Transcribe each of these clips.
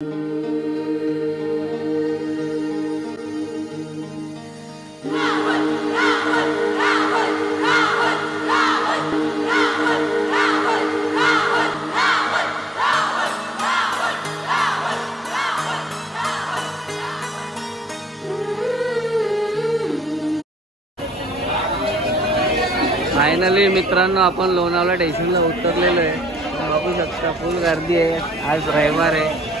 Finally मित्रांनो आपण लोणावळा स्टेशनला उतरलेलो आहे। बघू शकता फुल गर्दी आहे, आज रविवार आहे।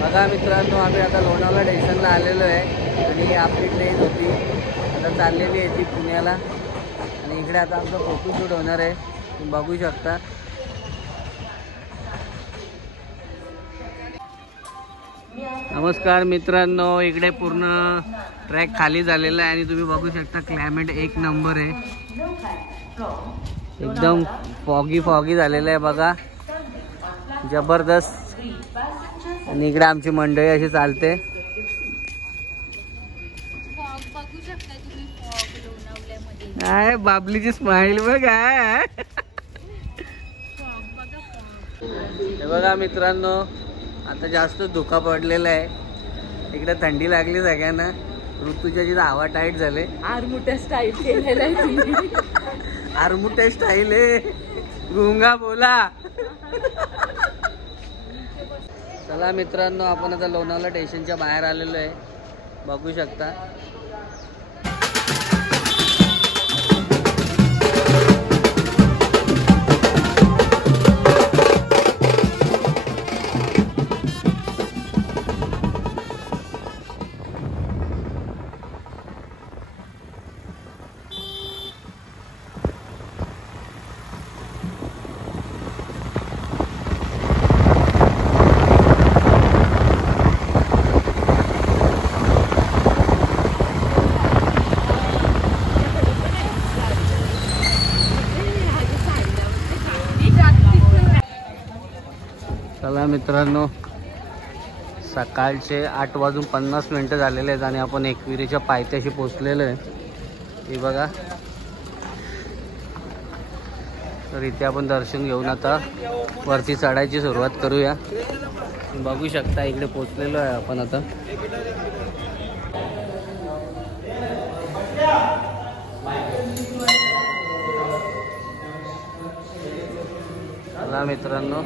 बघा मित्रांनो आम्ही आता लोणावळा स्टेशनला आलेलो आहे आणि आपली ट्रेन होती आता चाललेली आहे ती पुण्याला आणि इकडे आता आमचा फोटोशूट होणार आहे, तुम्ही बघू शकता। नमस्कार मित्रांनो, इकडे पूर्ण ट्रॅक खाली झालेला आहे आणि तुम्ही बघू शकता क्लायमेट एक नंबर आहे, एकदम फॉगी झालेलं आहे बघा, जबरदस्त। आणि इकडे आमची मंडळी अशी चालते। काय बाबलीची स्माइल बघा। हे बघा मित्रांनो आता जास्त धुका पडलेला आहे, इकडे थंडी लागली सगळ्यांना, ऋतूच्या जिथे हवा टाईट झाले। आरमुट्या स्टाईल केलेला आहे, आरमुट्या स्टाईल आहे, गुंगा बोला। चला मित्रांनो आपण आता लोणावळा स्टेशनच्या बाहेर आलेलो आहे, बघू शकता। चला मित्रांनो सकाळचे 8:50 झालेले आहेत आणि आपण एकविरीच्या पायथ्याशी पोचलेलो आहे, हे बघा। तर इथे आपण दर्शन घेऊन आता वरती चढायची सुरुवात करूया, बघू शकता इकडे पोचलेलो आहे आपण आता। चला मित्रांनो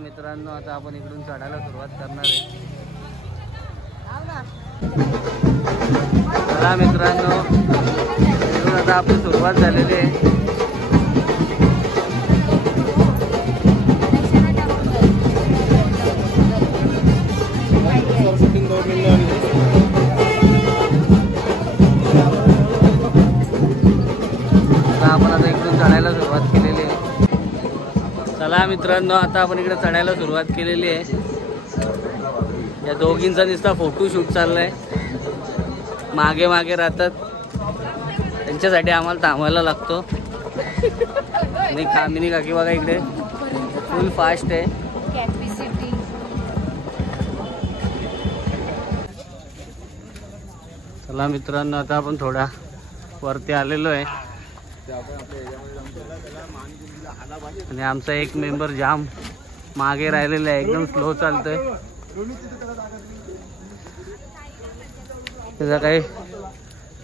मित्रांनो आता आपण इकडून चढायला सुरुवात करणार आहे। चला मित्रांनो इकडून आता आपली सुरुवात झालेली आहे। आपण आता इकडून चढायला सुरुवात केलेली आहे। चला मित्रांनो आता आपण इकडे चढायला सुरुवात केलेली आहे। या दोघींचा नुसता फोटोशूट चाललाय, मागे मागे राहतात, त्यांच्यासाठी आम्हाला थांबायला लागतो। आणि कामिनी काकी बघा इकडे फुल फास्ट आहे। कॅपॅसिटी चला मित्रांनो आता आपण थोडा वरती आलेलो आहे आणि आमचा एक मेंबर जाम मागे राहिलेला आहे, एकदम स्लो चालतोय, त्याचा काही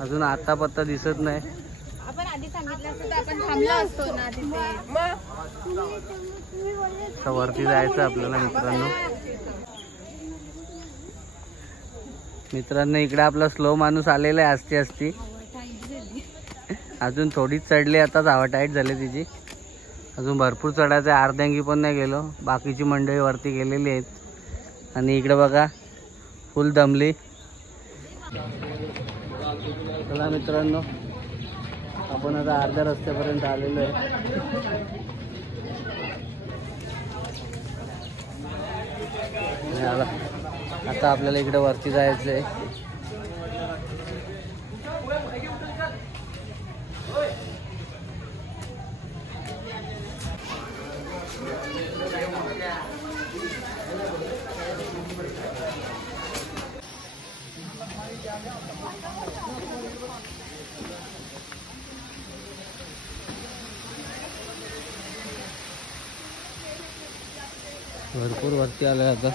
अजून आता पत्ता दिसत नाही। आपण आधी सांगितलं असतं तर आपण थांबलो असतो ना तिथे। वरती जायचं आपल्याला मित्रांनो इकडे आपला स्लो माणूस आलेला आहे, असती असती अजून थोडीच चढली, आताच हवा टाईट झाली तिची, अजून भरपूर चढायचं आहे, अर्ध्यांगी पण नाही गेलो, बाकीची मंडळी वरती गेलेली आहेत। आणि इकडे बघा फुल दमली। चला मित्रांनो आपण आता अर्ध्या रस्त्यापर्यंत आलेलो आहे। आता आपल्याला इकडे वरती जायचं आहे. भरपूर वरती आलोय आता.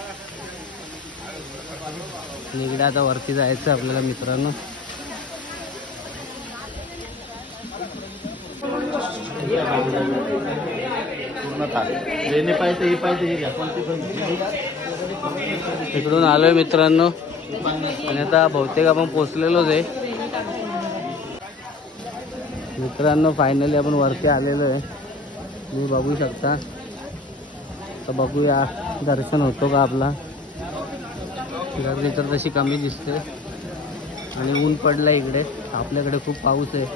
इकडे आता वरती जायचं आपल्याला मित्रांनो. इकडून आलोय मित्रांनो आणि आता बहुतेक आपण पोचलेलोच आहे मित्रांनो. फायनली आपण वरती आलेलो आहे. तुम्ही बघू शकता. तर बघूया दर्शन होतो का आपला. गर्दी तर तशी कमी दिसते आणि ऊन पडलाय इकडे. आपल्याकडे खूप पाऊस आहे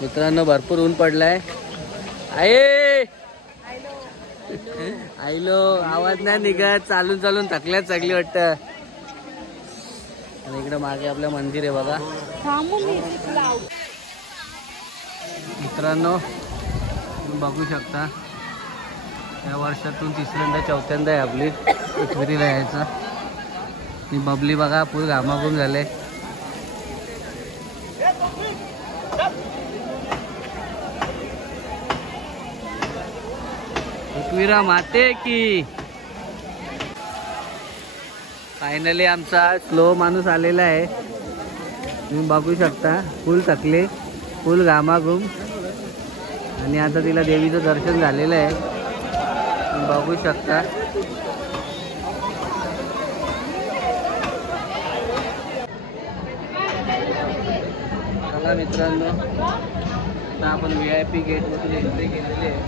मित्रांनो. भरपूर ऊन पडलाय. आहे आईलो आवाज नाही निघत. चालून चालून थकल्यात सगळी वाटतं. आणि इकडे मागे आपलं मंदिर आहे बघा मित्रांनो. तुम्ही बघू शकता या वर्षातून तिसऱ्यांदा चौथ्यांदा आहे आपली एकविरीला यायचं. आणि बबली बघा फुल घामाघूम झाले. एकविरा माते की. फायनली आमचा स्लो माणूस आलेला आहे. तुम्ही बघू शकता फुल थकले फुल घामाघूम. आणि आता तिला देवीचं दर्शन झालेलं आहे. तुम्ही बघू शकता. चला मित्रांनो आता आपण VIP गेटमधून एंट्री केलेली आहे.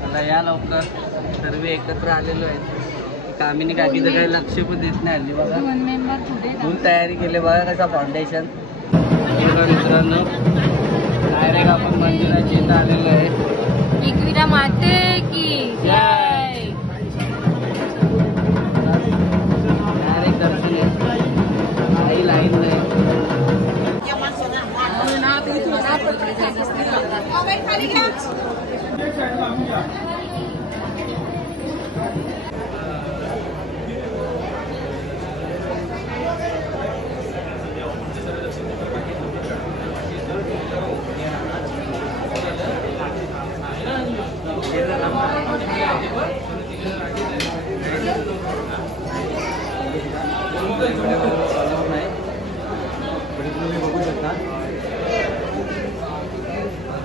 चला या लवकर. सर्व एकत्र आलेलो आहे. कामिनी काकीचं काही लक्ष पण देत नाही हल्ली बघा. फुल तयारी केली बघा कसा फाउंडेशन. मित्रांनो डायरेक्ट आपण मंदिराच्या इथं आलेलो आहे. एकविरा माते की जय. डायरेक्ट दर्शन आहे. काही लाईन नाही.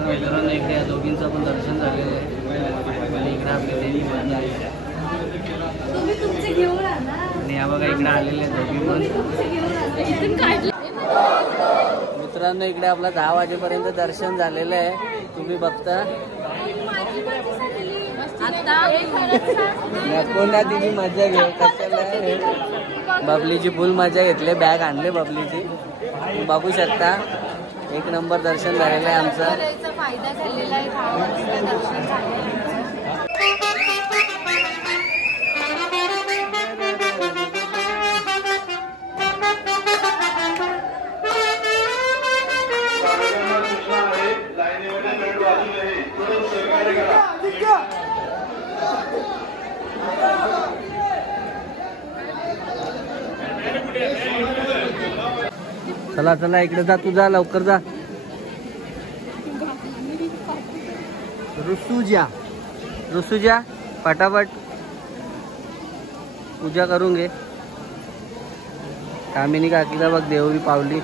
मित्रांनो इकडे या दोघींचं पण दर्शन झालेलं आहे. आणि इकडे आपली देवी पण आहे. आणि या बघा इकडे आलेले दोघी पण. मित्रांनो इकडे आपला 10 वाजेपर्यंत दर्शन झालेलं आहे. तुम्ही बघता कोणा तिची मजा घे कशाला. बबलीची फुल मजा घेतली. बॅग आणले बबलीची. बघू शकता एक नंबर दर्शन झालेलं आहे आमचं. फायदा झालेला आहे. दर्शन झालं. चला चला इकडे जा. तू जा लवकर जा. रुसूजा फटाफट पूजा करून घे. कामिनी काकीला बघ देवरी पावली.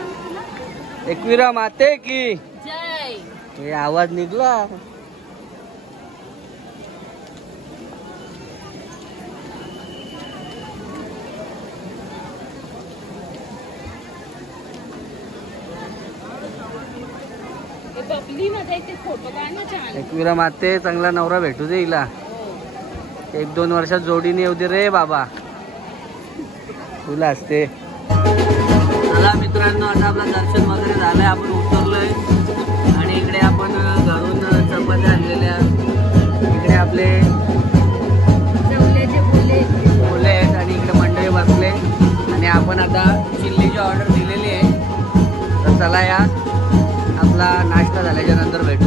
एकविरा माते की जय. हे आवाज निघला. एकविरा माते चांगला नवरा भेटू दे हिला. 1-2 वर्षात जोडीने येऊ दे रे बाबा. तुला असते. चला मित्रांनो आता आपलं दर्शन वगैरे झालंय. आपण उतरलोय आणि इकडे आपण घरून चपात्या आणलेल्या. इकडे आपले चला या आपला नाश्ता झाल्याच्या नंतर भेटू.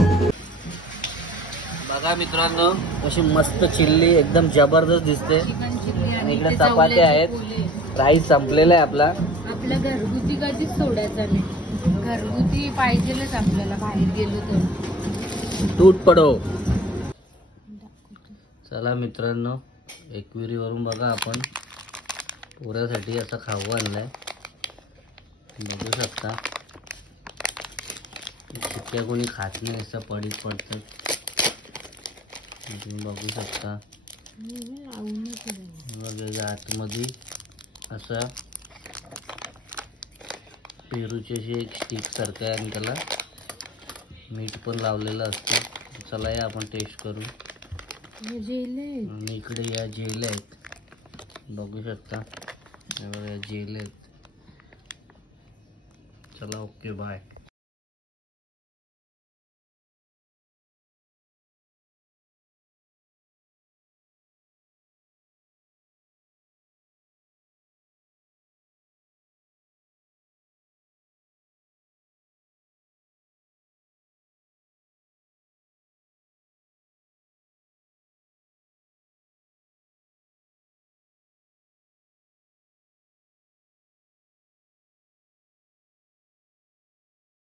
बघा मित्रांनो कशी मस्त चिल्ली एकदम जबरदस्त दिसते. आणि इकडे चपात्या आहेत. राईस संपलेला आहे आपला. आपल्या घरगुती कधीच सोडायचं नाही. घरगुती पाहिजेलच आपल्याला बाहेर गेलो तर. दूध पडो. चला मित्रांनो एकविरीवरून बघा आपण पोऱ्यासाठी असं खाऊ आणलाय. बघू शकता चिक्क्या कोणी खात नाही असं पडीत पडतं. तुम्ही बघू शकता बघा आतमध्ये असा पेरूची अशी एक स्टिक सारखं आहे आणि त्याला मीठ पण लावलेलं असतं. चला या आपण टेस्ट करू. आणि इकडे या जेल आहेत बघू शकता. बघा या जेल आहेत. चला ओके बाय.